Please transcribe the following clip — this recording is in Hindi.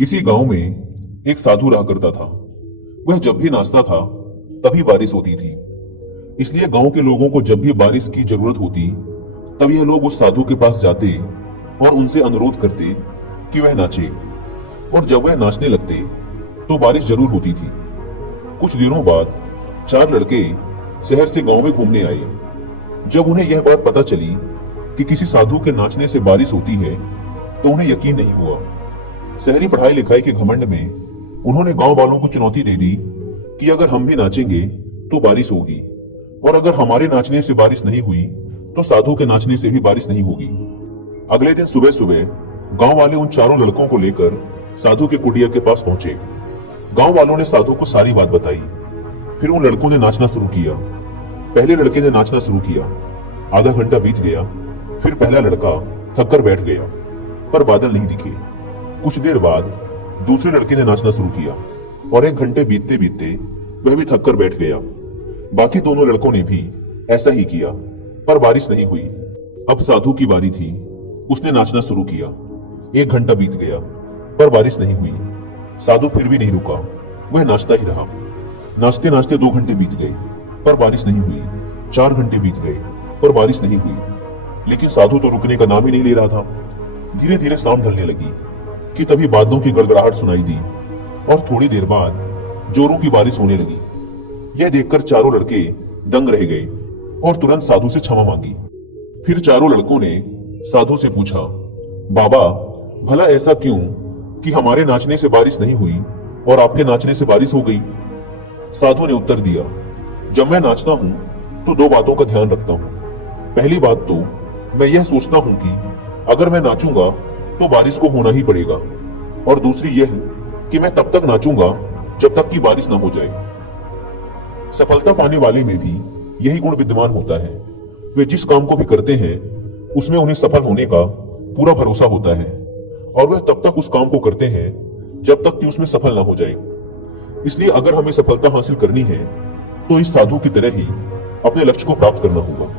किसी गांव में एक साधु रहा करता था। वह जब भी नाचता था तभी बारिश होती थी। इसलिए गांव के लोगों को जब भी बारिश की जरूरत होती तब यह लोग उस साधु के पास जाते और उनसे अनुरोध करते कि वह नाचे। और जब वह नाचने लगते तो बारिश जरूर होती थी। कुछ दिनों बाद 4 लड़के शहर से गांव में घूमने आए। जब उन्हें यह बात पता चली कि किसी साधु के नाचने से बारिश होती है तो उन्हें यकीन नहीं हुआ। शहरी पढ़ाई लिखाई के घमंड में उन्होंने गांव वालों को चुनौती दे दी कि अगर हम भी नाचेंगे तो बारिश होगी, और अगर हमारे नाचने से बारिश नहीं हुई तो साधु के नाचने से भी बारिश नहीं होगी। अगले दिन सुबह सुबह गांव वाले उन चारों लड़कों को लेकर साधु के कुटिया के पास पहुंचे। गांव वालों ने साधु को सारी बात बताई। फिर उन लड़कों ने नाचना शुरू किया। पहले लड़के ने नाचना शुरू किया। आधा घंटा बीत गया। फिर पहला लड़का थक कर बैठ गया, पर बादल नहीं दिखे। कुछ देर बाद दूसरे लड़के ने नाचना शुरू किया और 1 घंटे बीतते बीतते वह भी थक कर बैठ गया। बाकी दोनों लड़कों ने भी ऐसा ही किया, पर बारिश नहीं हुई। अब साधु की बारी थी। उसने नाचना शुरू किया। 1 घंटा बीत गया, पर बारिश नहीं हुई। साधु फिर भी नहीं रुका, वह नाचता ही रहा। नाचते नाचते 2 घंटे बीत गए, पर बारिश नहीं हुई। 4 घंटे बीत गए, पर बारिश नहीं हुई। लेकिन साधु तो रुकने का नाम ही नहीं ले रहा था। धीरे धीरे शाम ढलने लगी कि तभी बादलों की गड़गड़ाहट सुनाई दी और थोड़ी देर बाद जोरों की बारिश होने लगी। यह देखकर चारों लड़के दंग रह गए और तुरंत साधु से क्षमा मांगी। फिर चारों लड़कों ने साधु से पूछा, बाबा, भला ऐसा क्यों कि हमारे नाचने से बारिश नहीं हुई और आपके नाचने से बारिश हो गई? साधु ने उत्तर दिया, जब मैं नाचता हूं तो 2 बातों का ध्यान रखता हूं। पहली बात तो मैं यह सोचता हूं कि अगर मैं नाचूंगा तो बारिश को होना ही पड़ेगा, और दूसरी यह कि मैं तब तक नाचूंगा जब तक कि बारिश ना हो जाए। सफलता पाने वाले में भी यही गुण विद्यमान होता है। वे जिस काम को भी करते हैं उसमें उन्हें सफल होने का पूरा भरोसा होता है, और वह तब तक उस काम को करते हैं जब तक कि उसमें सफल ना हो जाए। इसलिए अगर हमें सफलता हासिल करनी है तो इस साधु की तरह ही अपने लक्ष्य को प्राप्त करना होगा।